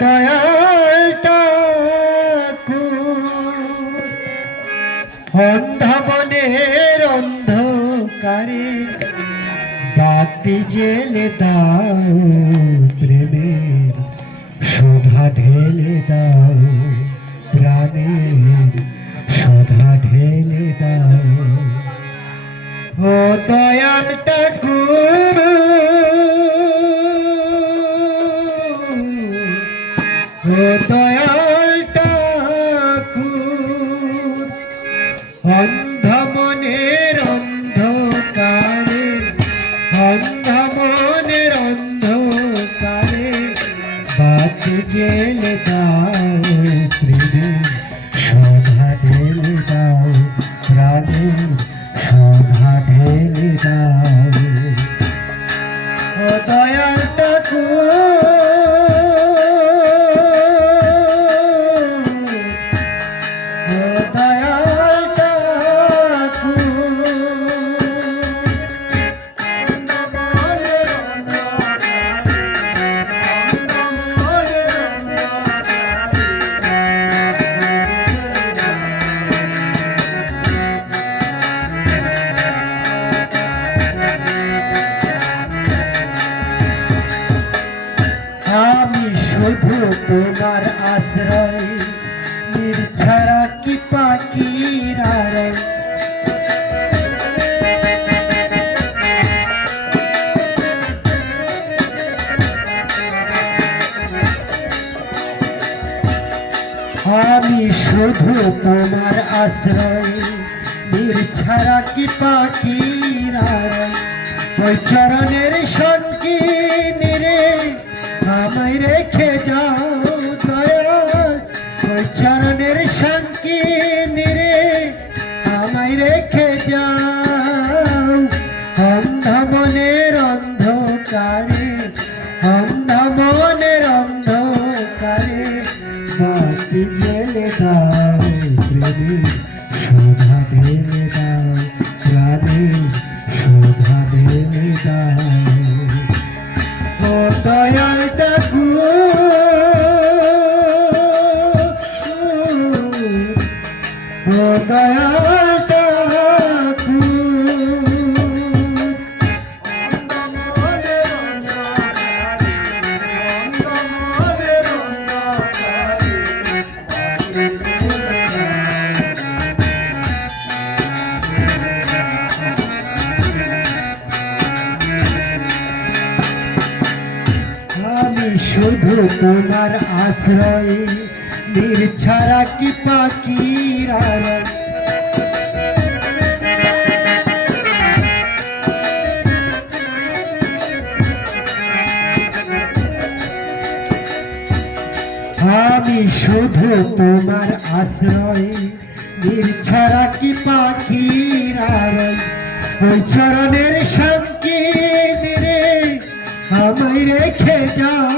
দয়াল অন্ধকারে বাতি জেলে দাও প্রেমের শোভা ঢেলে দাও প্রাণের ও দয়াল ঠাকুর ও দয়াল ঠাকুর অন্ধ মনের অন্ধকারে অন্ধ শুধু তোমার আশ্রয় নির্ছাড়া কি পাখির আড়াই? আমি শুধু তোমার আশ্রয় নির্ছাড়া কি পাখির আড়াই? ওই চরণের সঙ্গী আমায় রেখে যাও ওই চরণের সঙ্গী নিরে আমায় রেখে যাও। অন্ধ মনের অন্ধকারে অন্ধ মনের অন্ধকারে বাতি জেলে দাও, প্রেমে শোভা ঢেলে দাও প্রাণে শোভা ঢেলে দাও। ও দয়াল তোমার আশ্রয় নির্ছাড়া কি আড়াই আমি শুধু তোমার আশ্রয় নির্ছাড়া কি পাখির আড়াই ওই চরণের সঙ্গে নিরে আমায় রেখে যাও।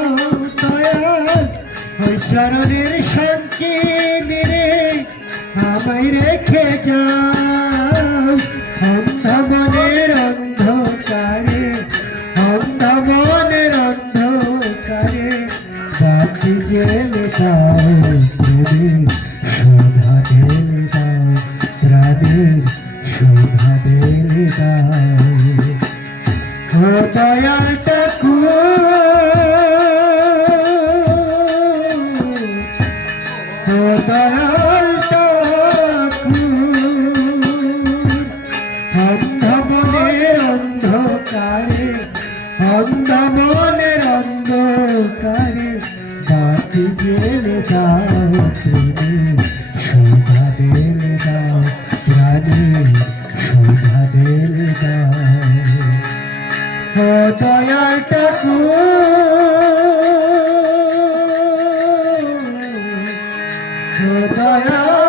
ওই চরণের সঙ্গে নিরে আমায় রেখে যাও। অন্ধ মনের অন্ধকারে অন্ধ মনের অন্ধকারে বাতি জেলে দাও শোভা ঢেলে দাও, প্রাণে শোভা ঢেলে দাও। ও দয়াল ঠাকুর মুক্তি জেনে যাও তুমি শোভা বেলে দাও রানী শোভা বেলে দাও দয়াল ঠাকুর দয়াল